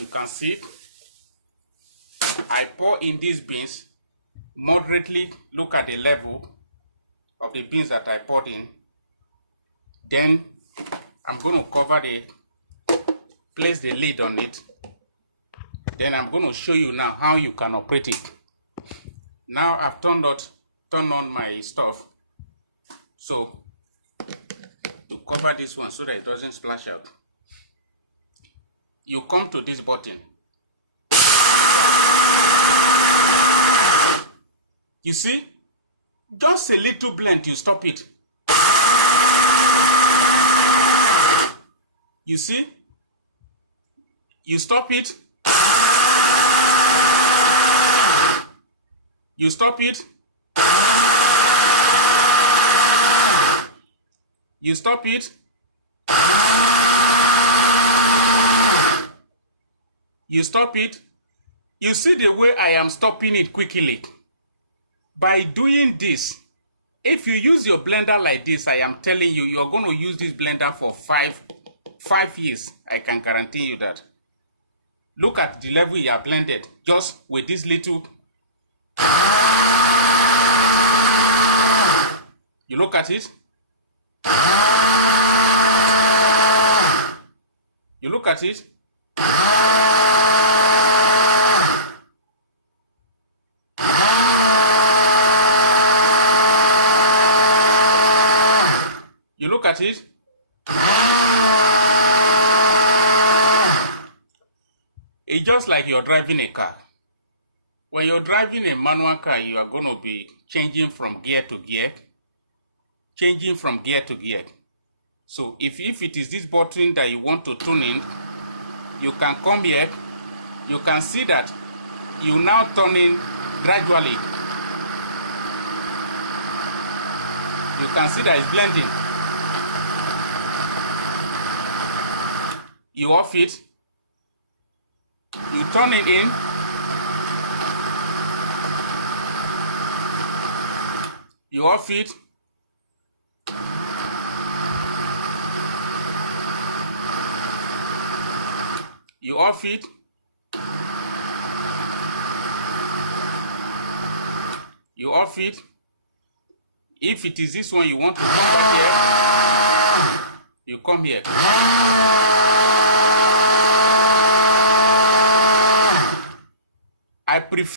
You can see I pour in these beans moderately. Look at the level of the beans that I poured in. Then I'm going to cover place the lid on it. Then I'm going to show you now how you can operate it. Now I've turned on my stuff. So to cover this one so that it doesn't splash out, you come to this button. You see, just a little blend, you stop it. You see, you stop it. You stop it. You stop it. You stop it. You see the way I am stopping it quickly. By doing this, if you use your blender like this, I am telling you, you are going to use this blender for five years. I can guarantee you that. Look at the level you are blended just with this little. You look at it. You look at it. You look at it. It's just like you're driving a car. When you're driving a manual car, you are going to be changing from gear to gear. Changing from gear to gear. So if it is this button that you want to tune in, you can come here. You can see that you now turn in gradually. You can see that it's blending. You off it. You turn it in. You off it. You off it. You off it. If it is this one you want to come back here, you come here. I prefer